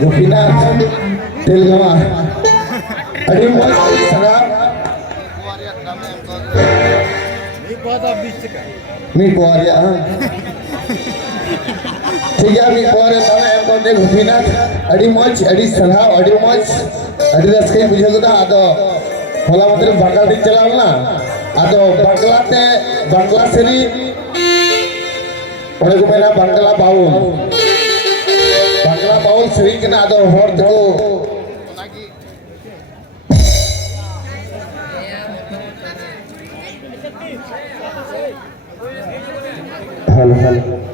Gopinath Tilgama Adi Moy Saga Mi Kuaria ठीक है मी कुआरे तमे एम कोते Gopinath Adi Moy Adi Saga Adi Moy Adi रस्के बुझे को दा आदो होला मतलब बांग्ला दिन चलाव ना आदो बांग्ला सेरी ओरे को मेरा बांग्ला बाउल सही के ना दो हर को हेलो